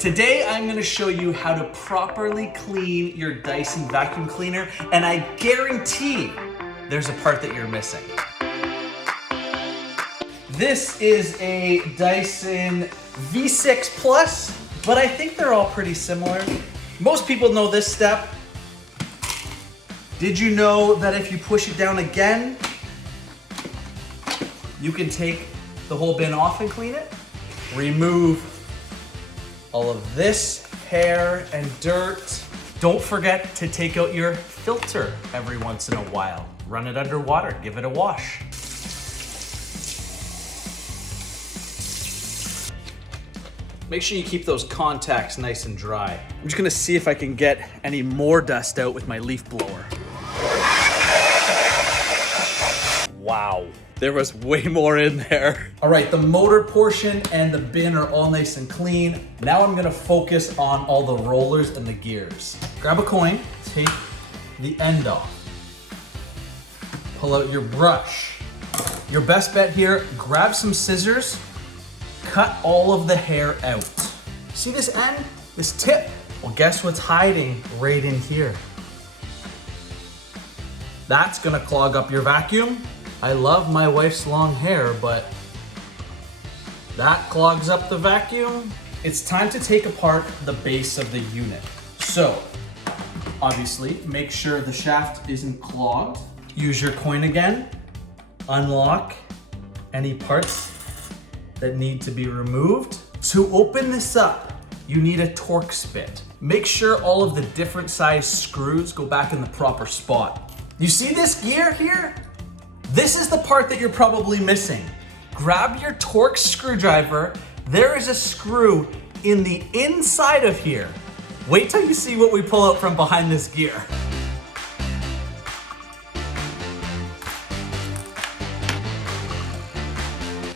Today I'm gonna show you how to properly clean your Dyson vacuum cleaner, and I guarantee there's a part that you're missing. This is a Dyson V6 Plus, but I think they're all pretty similar. Most people know this step. Did you know that if you push it down again, you can take the whole bin off and clean it? Remove all of this hair and dirt. Don't forget to take out your filter every once in a while. Run it under water, give it a wash. Make sure you keep those contacts nice and dry. I'm just gonna see if I can get any more dust out with my leaf blower. Wow, there was way more in there. All right, the motor portion and the bin are all nice and clean. Now I'm gonna focus on all the rollers and the gears. Grab a coin, take the end off. Pull out your brush. Your best bet here, grab some scissors, cut all of the hair out. See this end, this tip? Well, guess what's hiding right in here? That's gonna clog up your vacuum. I love my wife's long hair, but that clogs up the vacuum. It's time to take apart the base of the unit. So, obviously, make sure the shaft isn't clogged. Use your coin again, unlock any parts that need to be removed. To open this up, you need a Torx bit. Make sure all of the different size screws go back in the proper spot. You see this gear here? This is the part that you're probably missing. Grab your Torx screwdriver. There is a screw in the inside of here. Wait till you see what we pull out from behind this gear.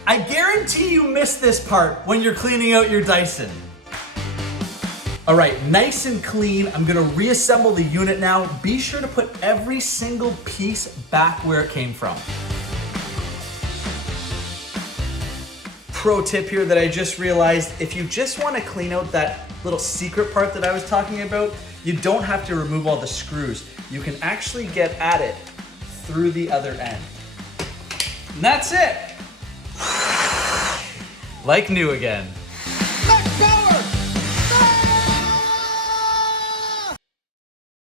I guarantee you missed this part when you're cleaning out your Dyson. All right, nice and clean. I'm gonna reassemble the unit now. Be sure to put every single piece back where it came from. Pro tip here that I just realized, if you just wanna clean out that little secret part that I was talking about, you don't have to remove all the screws. You can actually get at it through the other end. And that's it. Like new again.